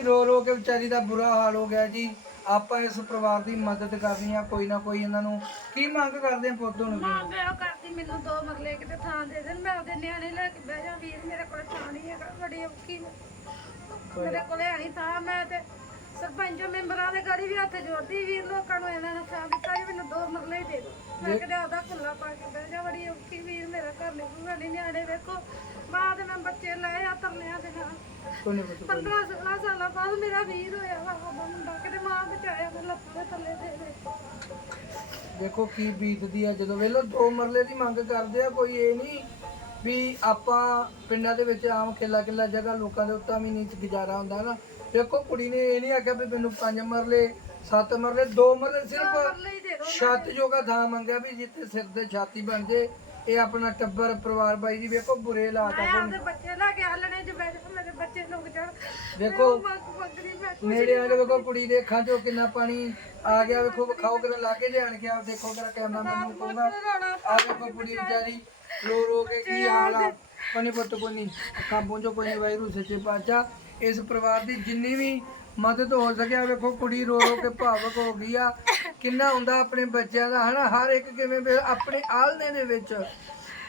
ਜੀ ਰੋ ਰੋ ਕੇ ਵਿਚਾਰੀ ਦਾ ਬੁਰਾ ਹਾਲ ਹੋ ਗਿਆ ਜੀ। ਆਪਾਂ ਇਸ ਪਰਿਵਾਰ ਦੀ ਮਦਦ ਕਰਨੀ ਆ ਕੋਈ ਨਾ ਕੋਈ ਇਹਨਾਂ ਨੂੰ। ਕੀ ਮੰਗ ਕਰਦੇ ਆ ਪੁੱਤ ਹੁਣ? ਮਾਂ ਪਿਓ ਕਰਦੀ ਮੈਨੂੰ ਦੋ ਮਰਲੇ ਕਿਤੇ ਥਾਂ ਦੇ ਦੇਣ ਮੈਂ ਉਹਦੇ ਨਿਆਣੇ ਲੈ ਕੇ ਬਹਿ ਜਾ ਵੀਰ ਮੇਰੇ ਕੋਲ ਥਾਂ ਨਹੀਂ ਹੈਗਾ ਬੜੀ ਔਖੀ। ਮੇਰੇ ਕੋਲੇ ਨਹੀਂ ਥਾਂ ਮੈਂ ਤੇ ਸਰਪੰਚ ਮੈਂਬਰਾਂ ਦੇ ਗਾੜੀ ਵੀ ਹੱਥ ਜੋੜਦੀ ਵੀਰ ਲੋਕਾਂ ਨੂੰ ਇਹਨਾਂ ਨੇ ਥਾਂ ਦਿੱਤਾ ਜੀ ਮੈਨੂੰ ਦੋ ਮਰਲੇ ਹੀ ਦੇ ਦਿਓ। ਮੈਂ ਕਿਤੇ ਉਹਦਾ ਖੁੱਲਾ ਪਾ ਕੇ ਬਹਿ ਜਾ ਬੜੀ ਔਖੀ ਵੀਰ ਮੇਰਾ ਘਰ ਨਹੀਂ ਨਿਆਣੇ ਵੇਖੋ। ਬਾਅਦ ਮੈਂ ਬੱਚੇ ਲਏ ਆ ਤਰਲਿਆਂ ਦੇ ਨਾਲ 15 16 ਸਾਲਾਂ ਬਾਅਦ ਮੇਰਾ ਵੀਰ ਹੋਇਆ ਵਾ ਉਹਦਾ ਮੁੰਡਾ ਕਿਤੇ ਮਾਂ ਬਚਾਇਆ ਮੈਂ ਲੱਤਾਂ ਦੇ ਥੱਲੇ ਦੇ ਦੇ। ਦੇਖੋ ਕੀ ਬੀਤਦੀ ਆ ਜਦੋਂ ਵੇਲੋ ਦੋ ਮਰਲੇ ਦੀ ਮੰਗ ਕਰਦੇ ਆ ਕੋਈ ਇਹ ਨਹੀਂ ਵੀ ਆਪਾਂ ਪਿੰਡਾਂ ਦੇ ਵਿੱਚ ਆਮ ਖੇਲਾ ਖੇਲਾ ਜਗ੍ਹਾ ਲੋਕਾਂ ਦੇ ਉੱਤਾਂ ਵੀ ਨਹੀਂ ਗੁਜ਼ਾਰਾ ਹੁੰਦਾ ਨਾ। ਦੇਖੋ ਕੁੜੀ ਨੇ ਇਹ ਨਹੀਂ ਆਖਿਆ ਵੀ ਮੈਨੂੰ ਪੰਜ ਮਰਲੇ ਸੱਤ ਮਰਲੇ ਦੋ ਮਰਲੇ ਸਿਰਫ ਛੱਤ ਜੋਗਾ ਥਾਂ ਮੰਗਿਆ ਵੀ ਜਿੱਥੇ ਸਿਰ ਤੇ ਛਾਤੀ ਬਣ ਜੇ ਇਹ ਆਪਣਾ ਟੱਬਰ ਪਰਿਵਾਰ ਬਾਈ ਦੀ ਵੇਖੋ ਬੁਰੇ ਹਾਲਾਤ ਆ ਬੱਚੇ ਲੈ ਕੇ ਹਲਣੇ ਚ ਬੈਠ ਬੱਚੇ ਲੋਕ ਮੈਂ ਨੇੜੇ ਆ ਕੇ ਵੇਖੋ ਕੁੜੀ ਦੇ ਅੱਖਾਂ 'ਚੋਂ ਕਿੰਨਾ ਪਾਣੀ ਆ ਗਿਆ ਵੇਖੋ ਵਿਖਾਓ ਕਿਤੇ ਲਾਗੇ ਜਾਣ ਕੇ ਆ ਦੇਖੋ ਕਿਹੜਾ ਕੈਮਰਾਮੈਨ ਨੂੰ ਕਹੂੰਗਾ ਆ ਦੇਖੋ ਕੁੜੀ ਵਿਚਾਰੀ ਰੋ ਰੋ ਕੇ ਕੀ ਹਾਲ ਆ। ਕੋਨੀ ਪੁੱਤ ਕੋਨੀ ਅੱਖਾਂ ਪਹੁੰਚੋ ਕੋਈ ਵਾਇਰੂ ਸੱਚੇ ਪਾਤਸ਼ਾਹ ਇਸ ਪਰਿਵਾਰ ਦੀ ਜਿੰਨੀ ਵੀ ਮਦਦ ਹੋ ਸਕਿਆ ਵੇਖੋ ਕੁੜੀ ਰੋ ਰੋ ਕੇ ਭਾਵਕ ਹੋ ਗਈ ਆ। ਕਿੰਨਾ ਹੁੰਦਾ ਆਪਣੇ ਬੱਚਿਆਂ ਦਾ ਹਨਾ? ਹਰ ਇੱਕ ਕਿਵੇਂ ਵੇ- ਆਪਣੇ ਆਲਣੇ ਦੇ ਵਿੱਚ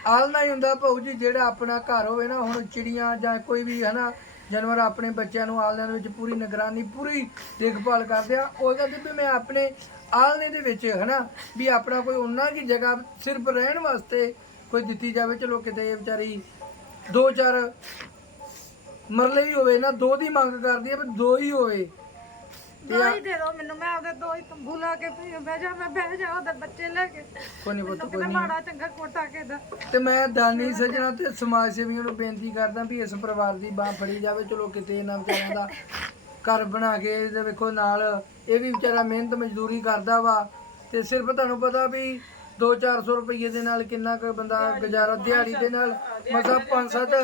ਆਲਣਾ ਹੀ ਹੁੰਦਾ ਭਾਊ ਜੀ ਜਿਹੜਾ ਆਪਣਾ ਘਰ ਹੋਵੇ ਨਾ ਹੁਣ ਚਿੜੀਆਂ ਜਾਂ ਕੋਈ ਵੀ ਹਨਾ ਜਾਨਵਰ ਆਪਣੇ ਬੱਚਿਆਂ ਨੂੰ ਆਲਣਿਆਂ ਦੇ ਵਿੱਚ ਪੂਰੀ ਨਿਗਰਾਨੀ, ਪੂਰੀ ਦੇਖਭਾਲ ਕਰਦੇ ਆ। ਉਹਦਾ ਕਹਿੰਦੇ ਵੀ ਮੈਂ ਆਪਣੇ ਆਲਣੇ ਦੇ ਵਿੱਚ, ਹਨਾ, ਵੀ ਆਪਣਾ ਕੋਈ ਉਹਨਾਂ ਦੀ ਜਗ੍ਹਾ ਸਿਰਫ ਰਹਿਣ ਵਾਸਤੇ ਕੋਈ ਦਿੱਤੀ ਜਾਵੇ। ਚਲੋ ਕਿਤੇ ਵਿਚਾਰੀ ਦੋ ਚਾਰ ਮਰਲੇ ਵੀ ਹੋਵੇ ਨਾ, ਦੋ ਦੀ ਮੰਗ ਕਰਦੀ ਹੈ ਪਰ ਦੋ ਹੀ ਹੋਵੇ। ਦੋ ਹੀ ਦੇ ਦੋ ਮੈਨੂੰ ਮੈਂ ਆਪਦੇ ਦੋ ਹੀ ਤੰਬੂ ਲਾ ਕੇ ਪਈ ਬਹਿ ਜਾ ਮੈਂ ਬਹਿ ਜਾ ਉਹਦੇ ਬੱਚੇ ਲੈ ਕੇ। ਕੋਈ ਨਹੀਂ ਪੁੱਤ ਮੈਨੂੰ ਕਿਤੇ ਮਾੜਾ ਚੰਗਾ ਕੋਟਾ ਕੇ ਦਾ। ਤੇ ਮੈਂ ਦਾਨੀ ਸੱਜਣਾ ਤੇ ਸਮਾਜ ਸੇਵੀਆਂ ਨੂੰ ਬੇਨਤੀ ਕਰਦਾ ਵੀ ਇਸ ਪਰਿਵਾਰ ਦੀ ਬਾਹ ਫੜੀ ਜਾਵੇ ਚਲੋ ਕਿਤੇ ਇਹਨਾਂ ਵਿਚਾਰਿਆਂ ਦਾ ਘਰ ਬਣਾ ਕੇ ਇਹਦੇ ਵੇਖੋ ਨਾਲ ਇਹ ਵੀ ਵਿਚਾਰਾ ਮਿਹਨਤ ਮਜ਼ਦੂਰੀ ਕਰਦਾ ਵਾ ਤੇ ਸਿਰਫ ਤੁਹਾਨੂੰ ਪਤਾ ਵੀ 2-400 ਰੁਪਏ ਦੇ ਨਾਲ ਕਿੰਨਾ ਕੁ ਬੰਦਾ ਗੁਜ਼ਾਰਾ ਦਿਹਾੜੀ ਦੇ ਨਾਲ ਮਸਾ 5-7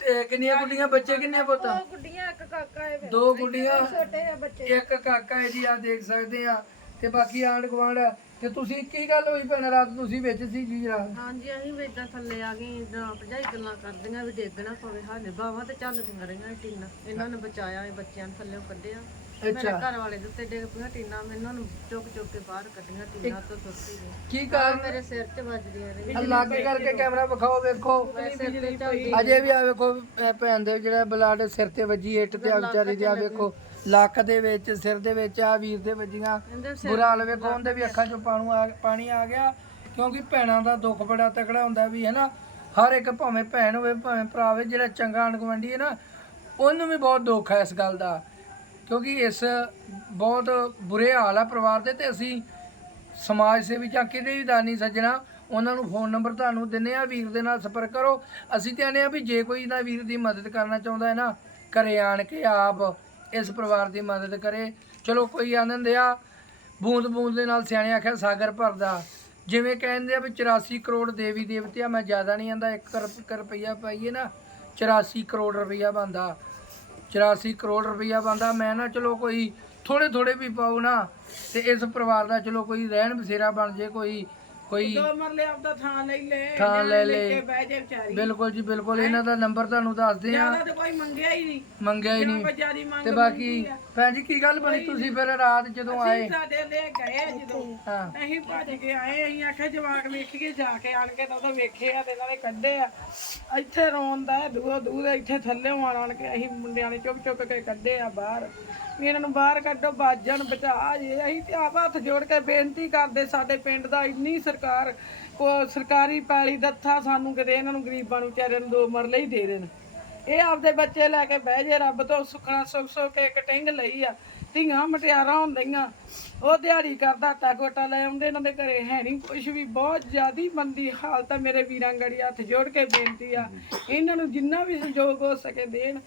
ਤੇ ਕਿੰਨੀਆਂ ਗੁੱਡੀਆਂ ਬੱਚੇ ਕਿੰਨੇ ਪੁੱਤ? ਦੋ ਗੁੱਡੀਆਂ ਇੱਕ ਕਾਕਾ ਹੈ ਮੇਰਾ। ਦੋ ਗੁੱਡੀਆਂ? ਛੋਟੇ ਹੈ ਬੱਚੇ। ਇੱਕ ਕਾਕਾ ਹੈ ਜੀ ਆ ਦੇਖ ਸਕਦੇ ਆ। ਤੇ ਬਾਕੀ ਆਂਢ ਗੁਆਂਢ ਤੇ ਤੁਸੀਂ ਕੀ ਗੱਲ ਹੋਈ ਭੈਣ ਰਾਤ ਤੁਸੀਂ ਵਿੱਚ ਸੀ ਜੀ ਰਾਤ? ਹਾਂਜੀ ਅਸੀਂ ਵੀ ਏਦਾਂ ਥੱਲੇ ਆ ਗਏ ਇਦਾਂ ਭਜਾਈ ਗੱਲਾਂ ਕਰਦੀਆਂ ਵੀ ਡੇਗਣਾ ਪਵੇ ਸਾਡੇ ਬਾਵਾ ਤੇ ਚੱਲਦੀਆਂ ਰਹੀਆਂ ਟੀਨਾ। ਇਹਨਾਂ ਨੇ ਬਚਾਇਆ ਇਹ ਬੱਚਿਆਂ ਨੂੰ ਥੱਲੇ ਕੱਢਿਆ। ਮੇਰੇ ਅੱਛਾ। ਘਰ ਵਾਲੇ ਦੇ ਉੱਤੇ ਡਿੱਗ ਪਈਆਂ ਟੀਨਾ ਮੈਂ ਇਹਨਾਂ ਨੂੰ ਚੁੱਕ ਚੁੱਕ ਕੇ ਬਾਹਰ ਕੱਢੀਆਂ ਟੀਨਾ ਤੋਂ ਸੁੱਟੀ ਗਈ ਕੀ ਕਾਰਨ? ਮੇਰੇ ਸਿਰ 'ਚ ਵੱਜਦੀਆਂ ਰਹੀਆਂ। ਲਾਗੇ ਕਰਕੇ ਕੈਮਰਾ ਵਿਖਾਓ ਵੇਖੋ ਸਿਰ ਤੇ ਚੱਲਦੀ ਅਜੇ ਵੀ ਆ ਵੇਖੋ ਇਹ ਭੈਣ ਦੇ ਜਿਹੜਾ ਬਲੱਡ ਸਿਰ ਤੇ ਵੱਜੀ ਇੱਟ ਤੇ ਆ ਵਿਚਾਰੀ ਦੀ ਆ ਵੇਖੋ। ਲੱਕ ਦੇ ਵਿੱਚ ਸਿਰ ਦੇ ਵਿੱਚ ਆ ਵੀਰ ਦੇ ਵੱਜੀਆਂ। ਇਹਦੇ ਬੁਰਾ ਹਾਲ ਵੇਖੋ ਉਹਦੇ ਵੀ ਅੱਖਾਂ 'ਚੋਂ ਪਾਣੂ ਆ ਪਾਣੀ ਆ ਗਿਆ। ਕਿਉਂਕਿ ਭੈਣਾਂ ਦਾ ਦੁੱਖ ਬੜਾ ਤਕੜਾ ਹੁੰਦਾ ਵੀ ਹੈ ਨਾ ਹਰ ਇੱਕ ਭਾਵੇਂ ਭੈਣ ਹੋਵੇ ਭਾਵੇਂ ਭਰਾ ਹੋਵੇ ਜਿਹੜਾ ਚੰਗਾ ਅਣਗਵੰਡੀ ਹੈ ਨਾ ਉਹਨੂੰ ਵੀ ਬਹੁਤ ਦੁੱਖ ਹੈ ਇਸ ਗੱਲ ਦਾ। ਕਿਉਂਕਿ ਇਸ ਬਹੁਤ ਬੁਰੇ ਹਾਲ ਆ ਪਰਿਵਾਰ ਦੇ ਤੇ ਅਸੀਂ ਸਮਾਜ ਸੇਵੀ ਜਾਂ ਕਿਤੇ ਵੀ ਦਾਨੀ ਸੱਜਣਾ, ਉਹਨਾਂ ਨੂੰ ਫੋਨ ਨੰਬਰ ਤੁਹਾਨੂੰ ਦਿੰਨੇ ਆ ਵੀਰ ਦੇ ਨਾਲ ਸੰਪਰਕ ਕਰੋ। ਅਸੀਂ ਤੇ ਆਨੇ ਆ ਵੀ ਜੇ ਕੋਈ ਇਹਨਾਂ ਵੀਰ ਦੀ ਮਦਦ ਕਰਨਾ ਚਾਹੁੰਦਾ ਹੈ ਨਾ, ਘਰੇ ਆਣ ਕੇ ਆਪ ਇਸ ਪਰਿਵਾਰ ਦੀ ਮਦਦ ਕਰੇ। ਚਲੋ ਕੋਈ ਆਨੰਦ ਆ। ਬੂੰਦ ਬੂੰਦ ਦੇ ਨਾਲ ਸਿਆਣੇ ਆਖਿਆ, ਸਾਗਰ ਭਰਦਾ। ਜਿਵੇਂ ਕਹਿੰਦੇ ਆ ਵੀ 84 ਕਰੋੜ ਦੇਵੀ ਦੇਵਤੇ ਆ ਮੈਂ ਜ਼ਿਆਦਾ ਨਹੀਂ ਆਂਦਾ 1 ਰੁਪਈਆ ਪਾਈਏ ਨਾ 84 ਕਰੋੜ ਰੁਪਈਆ ਬੰਦਾ 84 ਕਰੋੜ ਰੁਪਈਆ ਬੰਦਾ ਮੈਂ ਨਾ ਚਲੋ ਕੋਈ ਥੋੜੇ ਥੋੜੇ ਵੀ ਪਾਉ ਨਾ, ਤੇ ਇਸ ਪਰਿਵਾਰ ਦਾ ਚਲੋ ਕੋਈ ਰਹਿਣ ਬਸੇਰਾ ਬਣ ਜੇ, ਕੋਈ ਕੋਈ ਦੋ ਮਰਲੇ ਆਪਦਾ ਥਾਂ ਲੈ ਲੈ ਥਾਂ ਲੈ ਲੈ ਕੇ ਬਹਿ ਜੇ ਵਿਚਾਰੀ। ਬਿਲਕੁਲ ਜੀ ਬਿਲਕੁਲ। ਇਹਨਾਂ ਦਾ ਨੰਬਰ ਤੁਹਾਨੂੰ ਦੱਸਦੇ ਆ ਜ਼ਿਆਦਾ ਤੇ ਕੋਈ ਮੰਗਿਆ ਹੀ ਨਹੀਂ। ਮੰਗਿਆ ਹੀ ਨਹੀਂ। ਤੇ ਬਾਕੀ ਭੈਣ ਜੀ ਕੀ ਗੱਲ ਬਣੀ ਤੁਸੀਂ ਫਿਰ ਰਾਤ ਜਦੋਂ ਆਏ? ਸਾਡੇ ਲੈ ਗਏ ਜਦੋਂ। ਹਾਂ। ਅਸੀਂ ਭੱਜ ਕੇ ਆਏ ਅਸੀਂ ਆਖਿਆ ਜਵਾਕ ਵੇਖੀਏ ਜਾ ਕੇ ਆਣ ਕੇ ਤਾਂ ਉਹ ਵੇਖੇ ਆ ਤੇ ਨਾਲੇ ਕੱਢੇ ਆ। ਇੱਥੇ ਰੋਂਦਾ ਦੂਰ ਦੂਰ ਇੱਥੇ ਥੱਲੇ ਆਣ ਆਣ ਕੇ ਅਸੀਂ ਮੁੰਡਿਆਂ ਨੇ ਚੁੱਕ ਚੁੱਕ ਕੇ ਕੱਢੇ ਆ ਬਾਹਰ। ਵੀ ਇਹਨਾਂ ਨੂੰ ਬਾਹਰ ਕੱਢੋ, ਬਾਜਣ ਬਚਾ ਜੇ। ਅਸੀਂ ਤੇ ਆਪ ਹੱਥ ਜੋੜ ਕੇ ਬੇਨਤੀ ਕਰਦੇ ਸਾਡੇ ਪਿੰਡ ਦਾ, ਇੰਨੀ ਸਰਕਾਰ, ਕੋ ਸਰਕਾਰੀ ਪੈਲੀ ਦੱਥਾ ਸਾਨੂੰ ਕਿਤੇ ਇਹਨਾਂ ਨੂੰ ਗਰੀਬਾਂ ਨੂੰ ਵਿਚਾਰਿਆਂ ਨੂੰ ਦੋ ਮਰਲੇ ਹੀ ਦੇ ਦੇਣ। ਇਹ ਆਪਦੇ ਬੱਚੇ ਲੈ ਕੇ ਬਹਿ ਜੇ, ਰੱਬ ਤੋਂ ਸੁਖਣਾ ਸੁਖ ਸੁਖ ਕੇ ਇੱਕ ਟਿੰਗ ਲਈ ਆ। ਧੀਆਂ ਮਟਿਆਰਾਂ ਹੁੰਦੀਆਂ। ਉਹ ਦਿਹਾੜੀ ਕਰਦਾ ਆਟਾ ਗੋਟਾ ਲੈ ਆਉਂਦੇ ਇਹਨਾਂ ਦੇ ਘਰੇ ਹੈ ਨਹੀਂ ਕੁਝ ਵੀ। ਬਹੁਤ ਜ਼ਿਆਦੀ ਮੰਦੀ ਹਾਲਤ ਆ ਮੇਰੇ ਵੀਰਾਂ ਗੜੀ ਹੱਥ ਜੋੜ ਕੇ ਬੇਨਤੀ ਆ। ਇਹਨਾਂ ਨੂੰ ਜਿੰਨਾ ਵੀ ਸਹਿਯੋਗ ਹੋ ਸਕੇ ਦੇਣ।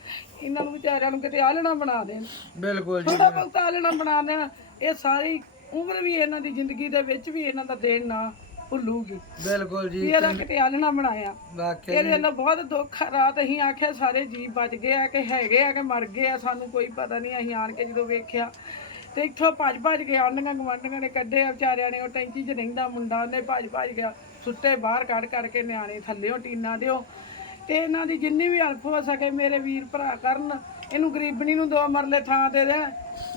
ਇਹਨਾਂ ਨੂੰ ਵਿਚਾਰਿਆਂ ਨੂੰ ਕਿਤੇ ਆਲਣਾ ਬਣਾ ਦੇਣ। ਬਿਲਕੁਲ ਜੀ ਥੋੜਾ ਬਹੁਤ ਆਲਣਾ ਬਣਾ ਦੇਣ। ਇਹ ਸਾਰੀ ਉਮਰ ਵੀ ਇਹਨਾਂ ਦੀ ਜ਼ਿੰਦਗੀ ਦੇ ਵਿੱਚ ਵੀ ਇਹਨਾਂ ਦਾ ਦੇਣ ਨਾ। ਭੁੱਲੂਗੀ। ਬਿਲਕੁਲ ਵੀ ਜੀ ਇਹਦਾ ਕਿਤੇ ਆਲਣਾ ਬਣਾਇਆ। ਵਾਕਿਆ ਇਹਦੇ ਨਾਲ ਬਹੁਤ ਦੁੱਖ ਆ। ਰਾਤ ਅਸੀਂ ਆਖਿਆ ਸਾਰੇ ਜੀ ਬਚ ਗਏ ਆ ਕਿ ਹੈਗੇ ਆ ਕਿ ਮਰ ਗਏ ਆ ਸਾਨੂੰ ਕੋਈ ਪਤਾ ਨਹੀਂ। ਅਸੀਂ ਆਣ ਕੇ ਜਦੋਂ ਵੇਖਿਆ ਤੇ ਇੱਥੋਂ ਭੱਜ ਭੱਜ ਕੇ ਆਂਢੀਆਂ ਗਵਾਂਢੀਆਂ ਨੇ ਕੱਢੇ ਆ ਵਿਚਾਰਿਆਂ ਨੇ ਉਹ ਟੈਂਕੀ 'ਚ ਰਹਿੰਦਾ ਮੁੰਡਾ ਉਹਨੇ ਭੱਜ ਭੱਜ ਗਿਆ ਸੁੱਤੇ ਬਾਹਰ ਕੱਢ ਕੱਢ ਕੇ ਨਿਆਣੇ ਥੱਲਿਓ ਟੀਨਾ ਦਿਓ। ਤੇ ਇਹਨਾਂ ਦੀ ਜਿੰਨੀ ਵੀ ਹੈਲਪ ਹੋ ਸਕੇ ਮੇਰੇ ਵੀਰ ਭਰਾ ਕਰਨ ਇਹਨੂੰ ਗਰੀਬਣੀ ਨੂੰ ਦੋ ਮਰਲੇ ਥਾਂ ਦੇ ਦੇ।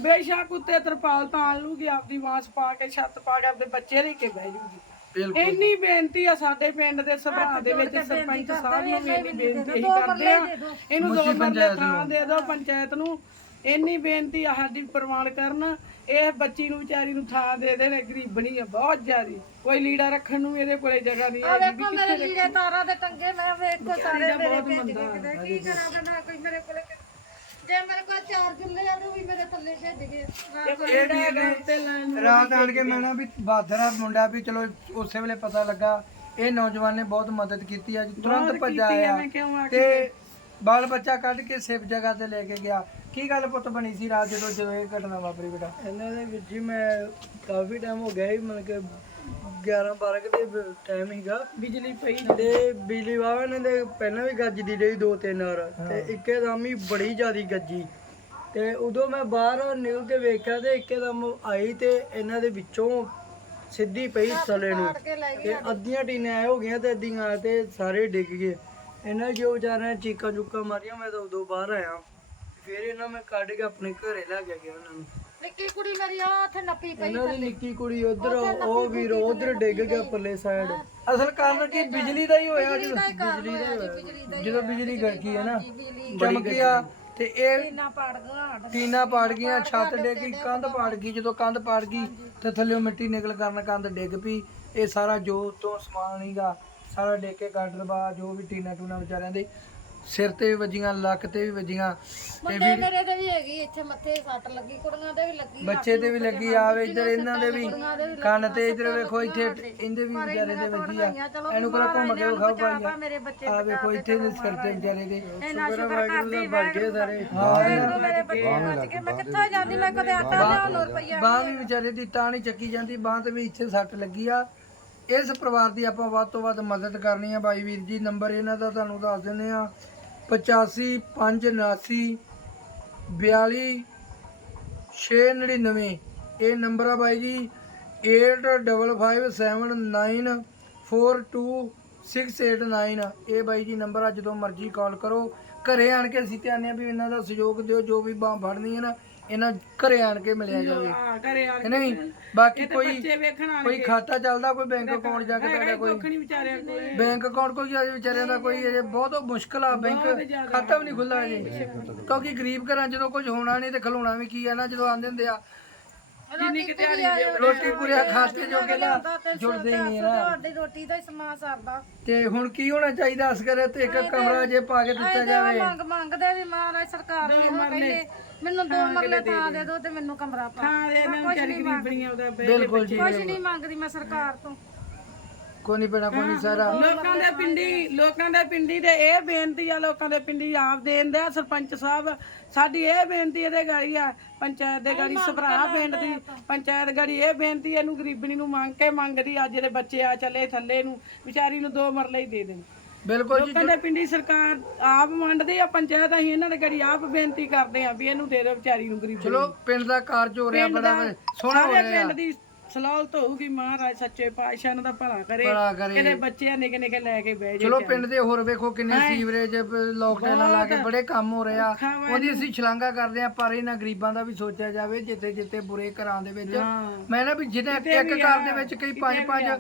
ਬੇਸ਼ੱਕ ਉੱਤੇ ਤਰਪਾਲ ਤਾਂ ਲੂਗੀ ਆਪਦੀ ਵਾਸ ਪਾ ਕੇ ਛੱਤ ਪਾ ਕੇ ਆਪਣੇ ਬੱਚੇ ਲੈ ਕੇ ਬਹਿ ਜੂਗੀ। ਬਿਲਕੁਲ ਇੰਨੀ ਬੇਨਤੀ ਆ ਸਾਡੇ ਪਿੰਡ ਦੇ ਸਭਾ ਦੇ ਵਿੱਚ ਸਰਪੰਚ ਸਾਹਿਬ ਨੂੰ ਵੀ ਇੰਨੀ ਬੇਨਤੀ ਅਸੀਂ ਕਰਦੇ ਆ। ਇਹਨੂੰ ਦੋ ਮਰਲੇ ਥਾਂ ਦੇ ਦਿਓ ਪੰਚਾਇਤ ਨੂੰ। ਇੰਨੀ ਬੇਨਤੀ ਆ ਸਾਡੀ ਪ੍ਰਮਾਣ ਕਰਨ। ਇਹ ਬੱਚੀ ਨੂੰ ਵਿਚਾਰੀ ਨੂੰ ਥਾਂ ਦੇ ਦੇਣ। ਇਹ ਗਰੀਬਣੀ ਆ ਬਹੁਤ ਜ਼ਿਆਦੀ। ਕੋਈ ਲੀੜਾ ਰੱਖਣ ਨੂੰ ਇਹਦੇ ਕੋਲੇ ਜਗ੍ਹਾ ਨਹੀਂ ਆ ਵੇਖੋ ਮੇਰੇ ਲੀੜੇ ਤਾਰਾਂ ਦੇ ਟੰਗੇ ਮੈਂ ਵੇਖੋ ਸਾਰੇ ਮੇਰੇ ਭੇਜ ਕੀ ਕਰਾਂ ਮੈਂ ਨਾ ਕੋਈ ਮੇਰੇ ਕੋਲੇ ਜੇ ਮੇਰੇ ਕੋਲ ਚਾਰ ਜੁੱਲੇ ਆ ਤੇ ਵੀ ਮੇਰੇ ਥੱਲੇ ਭੇਜ ਗਏ ਨਾ ਕੋਈ ਇਹ ਵੀਰ ਨੇ ਰਾਤ ਆਣ ਕੇ ਮੈਂ ਨਾ ਵੀ ਬਾਦਰਾ ਮੁੰਡਾ ਵੀ ਚਲੋ ਉਸੇ ਵੇਲੇ ਪਤਾ ਲੱਗਾ ਇਹ ਨੌਜਵਾਨ ਨੇ ਬਹੁਤ ਮਦਦ ਕੀਤੀ ਅੱਜ ਤੁਰੰਤ ਭੱਜਾ ਆਇਆ ਮੈਂ ਤੇ ਬਾਲ ਬੱਚਾ ਕੱਢ ਕੇ ਸੇਫ ਜਗ੍ਹਾ ਤੇ ਲੈ ਕੇ ਗਿਆ। ਕੀ ਗੱਲ ਪੁੱਤ ਬਣੀ ਸੀ ਰਾਤ ਜਦੋਂ ਜਦੋਂ ਇਹ ਘਟਨਾ ਵਾਪਰੀ ਬੇਟਾ? ਇਹਨਾਂ ਦੇ ਵਿੱਚ ਹੀ ਮੈਂ ਕਾਫੀ ਟਾਈਮ ਹੋ ਗਿਆ ਸੀ ਮਤਲਬ ਕਿ 11 12 ਦੇ ਟਾਈਮ ਹੀਗਾ ਬਿਜਲੀ ਪਈ ਤੇ ਬਿਜਲੀ ਵਾਵਾ ਨੇ ਪਹਿਲਾਂ ਵੀ ਗੱਜਦੀ ਰਹੀ ਦੋ ਤਿੰਨ ਵਾਰ। ਤੇ ਇੱਕਦਮ ਹੀ ਬੜੀ ਜ਼ਿਆਦੀ ਗੱਜੀ। ਤੇ ਉਦੋਂ ਮੈਂ ਬਾਹਰ ਨਿਕਲ ਕੇ ਵੇਖਿਆ ਤੇ ਇੱਕਦਮ ਆਈ ਤੇ ਇਹਨਾਂ ਦੇ ਵਿੱਚੋਂ ਸਿੱਧੀ ਪਈ ਥੱਲੇ ਨੂੰ। ਤੇ ਅੱਧੀਆਂ ਟੀਨਾਂ ਹੋ ਗਈਆਂ ਤੇ ਅੱਧੀਆਂ ਤੇ ਸਾਰੇ ਡਿੱਗ ਗਏ। ਇਹਨਾਂ ਜੋ ਵਿਚਾਰਿਆਂ ਨੇ ਚੀਕਾਂ ਚੁੱਕਾਂ ਮਾਰੀਆਂ ਮੈਂ ਤਾਂ ਉਦੋਂ ਬਾਹਰ ਆਇਆ। ਫਿਰ ਇਹਨਾਂ ਮੈਂ ਕੱਢ ਕੇ ਆਪਣੇ ਘਰੇ ਲੈ ਕੇ ਗਿਆ ਉਹਨਾਂ ਨੂੰ। ਨਿੱਕੀ ਕੁੜੀ ਮੇਰੀ ਆ ਉੱਥੇ ਨੱਪੀ ਪਈ ਇਹਨਾਂ ਦੀ ਨਿੱਕੀ ਕੁੜੀ ਉਧਰ ਉਹ ਵੀਰ ਉਧਰ ਡਿੱਗ ਗਿਆ ਪੱਲੇ ਸਾਈਡ ਅਸਲ ਕਾਰਨ ਕੀ? ਬਿਜਲੀ ਦਾ ਹੀ ਹੋਇਆ ਜਦੋਂ ਬਿਜਲੀ ਦਾ ਬਿਜਲੀ ਦਾ ਜਦੋਂ ਬਿਜਲੀ ਗੜਕੀ ਹੈ ਨਾ ਬਿਜਲੀ ਚਮਕੀ ਆ ਤੇ ਇਹ ਨਾ ਪੜ ਗਿਆ ਟੀਨਾ ਪਾੜ ਗਈਆਂ ਛੱਤ ਡਿੱਗ ਗਈ ਕੰਧ ਪਾੜ ਗਈ। ਜਦੋਂ ਕੰਧ ਪਾੜ ਗਈ ਤੇ ਥੱਲੇੋਂ ਮਿੱਟੀ ਨਿਕਲ ਕਰਨ ਕੰਧ ਡਿੱਗ ਪਈ। ਇਹ ਸਾਰਾ ਜੋ ਤੋਂ ਸਮਾਨ ਹੀਗਾ ਸਾਰਾ ਡਿੱਗ ਕੇ ਗਾਡਰ ਬਾ ਜੋ ਵੀ ਟੀਨਾ ਟੂਨਾ ਵਿਚਾਰਿਆਂ ਦੇ ਸਿਰ ਤੇ ਵੀ ਵੱਜੀਆਂ ਲੱਕ ਤੇ ਵੀ ਵੱਜੀਆਂ ਮੁੰਡੇ ਮੇਰੇ ਦੇ ਵੀ ਹੈਗੀ ਇੱਥੇ ਮੱਥੇ ਸੱਟ ਲੱਗੀ ਕੁੜੀਆਂ ਦੇ ਵੀ ਲੱਗੀ ਬੱਚੇ ਤੇ ਵੀ ਲੱਗੀ ਆਵੇ ਇੱਧਰ ਇਹਨਾਂ ਦੇ ਵੀ ਕੰਨ ਤੇ ਇੱਧਰ ਵੇਖੋ ਇੱਥੇ ਇਹਦੇ ਵੀ ਵਿਚਾਰੇ ਦੇ ਵੱਜੀ ਆ। ਇਹਨੂੰ ਕੋਲ ਘੁੰਮ ਕੇ ਵਿਖਾਓ ਭਾਈ ਮੇਰੇ ਬੱਚੇ ਆ ਵੇਖੋ ਇੱਥੇ ਦੇ ਸਿਰ ਤੇ ਵਿਚਾਰੇ ਦੇ ਇੰਨਾ ਸ਼ੁਕਰ ਕਰਦੀ ਬਣ ਗਏ ਸਾਰੇ ਵਾਹਿਗੁਰੂ ਮੇਰੇ ਬੱਚੇ ਮੈਂ ਕਿੱਥੋਂ ਜਾਂਦੀ ਮੈਂ ਕਦੇ ਆਟਾ ਲਿਆਉਣ ਰੁਪਈਆ ਬਾਹ ਵੀ ਵਿਚਾਰੇ ਦੀ ਤਾਂ ਨਹੀਂ ਚੱਕੀ ਜਾਂਦੀ ਬਾਹ ਤੇ ਵੀ ਇੱਥੇ ਸੱਟ ਲੱਗੀ ਆ। ਇਸ ਪਰਿਵਾਰ ਦੀ ਆਪਾਂ ਵੱਧ ਤੋਂ ਵੱਧ ਮਦਦ ਕਰਨੀ ਆ ਬਾਈ ਵੀਰ ਜੀ ਨੰਬਰ ਇਹਨਾਂ ਦਾ ਤੁਹਾਨੂੰ ਦੱਸ ਦਿੰਦੇ ਆ 85 579 42 699 ਇਹ ਨੰਬਰ ਆ ਬਾਈ ਜੀ। 8557942689 ਇਹ ਬਾਈ ਜੀ ਨੰਬਰ ਆ, ਜਦੋਂ ਮਰਜ਼ੀ ਕਾਲ ਕਰੋ। ਘਰੇ ਆਣ ਕੇ ਅਸੀਂ ਤੇ ਆਨੇ ਆ ਵੀ ਇਹਨਾਂ ਦਾ ਸਹਿਯੋਗ ਦਿਓ, ਜੋ ਵੀ ਬਾਹ ਫੜਨੀ ਹੈ ਨਾ ਇਹਨਾਂ ਘਰੇ ਆਣ ਕੇ ਮਿਲਿਆ ਜਾਵੇ। ਆ ਘਰੇ ਆ ਕਿ ਨਹੀਂ ਬਾਕੀ ਕੋਈ ਬੱਚੇ ਵੇਖਣ ਆਣ ਕੋਈ ਖਾਤਾ ਚੱਲਦਾ ਕੋਈ ਬੈਂਕ ਅਕਾਊਂਟ ਜਾ ਕੇ ਤੁਹਾਡਾ ਕੋਈ ਵਿਚਾਰਿਆਂ ਬੈਂਕ ਅਕਾਊਂਟ ਕੋਈ ਅਜੇ ਵਿਚਾਰਿਆਂ ਦਾ ਕੋਈ ਅਜੇ ਬਹੁਤ ਮੁਸ਼ਕਲ ਆ ਬੈਂਕ ਖਾਤਾ ਵੀ ਨਹੀਂ ਖੁੱਲ੍ਹਾ ਅਜੇ। ਕਿਉਂਕਿ ਗਰੀਬ ਘਰਾਂ ਜਦੋਂ ਕੁਝ ਹੋਣਾ ਨਹੀਂ ਤੇ ਖਲੋਣਾ ਵੀ ਕੀ ਆ ਨਾ ਜਦੋਂ ਆਂਦੇ ਹੁੰਦੇ ਆ ਜਿੰਨੀ ਕਿ ਦਿਹਾੜੀ ਰੋਟੀ ਪੂਰੇ ਖਾਤੇ ਜੋਗੇ ਨਾ ਜੁੜਦੇ ਹੀ ਨਹੀਂ ਨਾ ਤੁਹਾਡੀ ਰੋਟੀ ਦਾ ਹੀ ਸਮਾਨ ਸਰਦਾ। ਤੇ ਹੁਣ ਕੀ ਹੋਣਾ ਚਾਹੀਦਾ ਅਸਕਰ? ਤੇ ਇੱਕ ਕਮਰਾ ਜੇ ਪਾ ਕੇ ਦਿੱਤਾ ਜਾਵੇ। ਮੰਗ ਮੰਗਦੇ ਵੀ ਮਹਾਰਾਜ ਸਰਕਾਰ ਨੇ ਉਹ ਕਹਿੰਦੇ ਮੈਨੂੰ ਦੋ ਮਰਲੇ ਥਾਂ ਦੇ। ਦਿਓ ਤੇ ਮੈਨੂੰ ਕਮਰਾ ਪਾ। ਹਾਂ ਦੇ ਇਹਨਾਂ ਵਿਚਾਰੀ ਗਰੀਬਣੀਆਂ ਉਹਦਾ ਬਿਲਕੁਲ ਜੀ ਕੁਝ ਨਹੀਂ ਮੰਗਦੀ ਮੈਂ ਸਰਕਾਰ ਤੋਂ। ਕੋਈ ਨਹੀਂ ਪੈਣਾ ਕੋਈ ਨਹੀਂ ਸਾਰਾ। ਲੋਕਾਂ ਦੇ ਪਿੰਡੀ ਲੋਕਾਂ ਦੇ ਪਿੰਡੀ ਦੇ ਇਹ ਬੇਨਤੀ ਆ ਲੋਕਾਂ ਦੇ ਪਿੰਡੀ ਆਪ ਦੇਣ ਆ। ਸਰਪੰਚ ਸਾਹਿਬ ਸਾਡੀ ਇਹ ਬੇਨਤੀ ਇਹਦੇ ਗਾੜੀ ਆ ਪੰਚਾਇਤ ਦੇ ਗਾੜੀ ਸਭਰਾ ਪਿੰਡ ਦੀ ਪੰਚਾਇਤ ਗਾੜੀ ਇਹ ਬੇਨਤੀ ਇਹਨੂੰ ਗਰੀਬਣੀ ਨੂੰ ਮੰਗ ਕੇ ਮੰਗਦੀ ਆ ਜਿਹੜੇ ਬੱਚੇ ਆ ਚੱਲੇ ਥੱਲੇ ਨੂੰ ਵਿਚਾਰੀ ਨੂੰ ਦੋ ਮਰਲੇ ਹੀ ਦੇ ਦੇਣ। ਬਿਲਕੁਲ ਜੀ ਲੋਕਾਂ ਦੇ ਪਿੰਡੀ ਸਰਕਾਰ ਆਪ ਮੰਡਦੀ ਆ ਪੰਚਾਇਤ ਅਸੀਂ ਇਹਨਾਂ ਦੇ ਗਾੜੀ ਆਪ ਬੇਨਤੀ ਕਰਦੇ ਆ ਵੀ ਇਹਨੂੰ ਦੇ ਦਿਓ ਵਿਚਾਰੀ ਨੂੰ ਗਰੀਬ ਚਲੋ ਪਿੰਡ ਦਾ ਕਾਰਜ ਹੋ ਰਿਹਾ ਬੜਾ ਸੋਹਣਾ ਹੋ ਰਿਹਾ। ਪਿੰਡ ਦੀ ਸਲਾਹਤ ਹੋਊਗੀ ਮਹਾਰਾਜ ਸੱਚੇ ਪਾਤਸ਼ਾਹ ਇਹਨਾਂ ਦਾ ਭਲਾ ਕਰੇ। ਭਲਾ ਕਰੇ। ਇਹਦੇ ਬੱਚੇ ਆ ਨਿੱਕੇ ਨਿੱਕੇ ਲੈ ਕੇ ਬਹਿ ਜੇ ਚਲੋ ਪਿੰਡ ਦੇ ਹੋਰ ਵੇਖੋ ਕਿੰਨੇ ਸੀਵਰੇਜ ਲੋਕਡਾਊਨ ਲਾ ਕੇ ਬੜੇ ਕੰਮ ਹੋ ਰਿਹਾ ਉਹਦੀ ਅਸੀਂ ਛਲਾਂਗਾ ਕਰਦੇ ਆ ਪਰ ਇਹਨਾਂ ਗਰੀਬਾਂ ਦਾ ਵੀ ਸੋਚਿਆ ਜਾਵੇ ਜਿੱਥੇ ਜਿੱਥੇ ਬੁਰੇ ਘਰਾਂ ਦੇ ਵਿੱਚ। ਹਾਂ। ਮੈਂ ਨਾ ਵੀ ਜਿਹਨੇ ਇੱਕ ਘਰ ਦੇ ਵਿੱਚ ਕਈ ਪੰਜ ਪੰਜ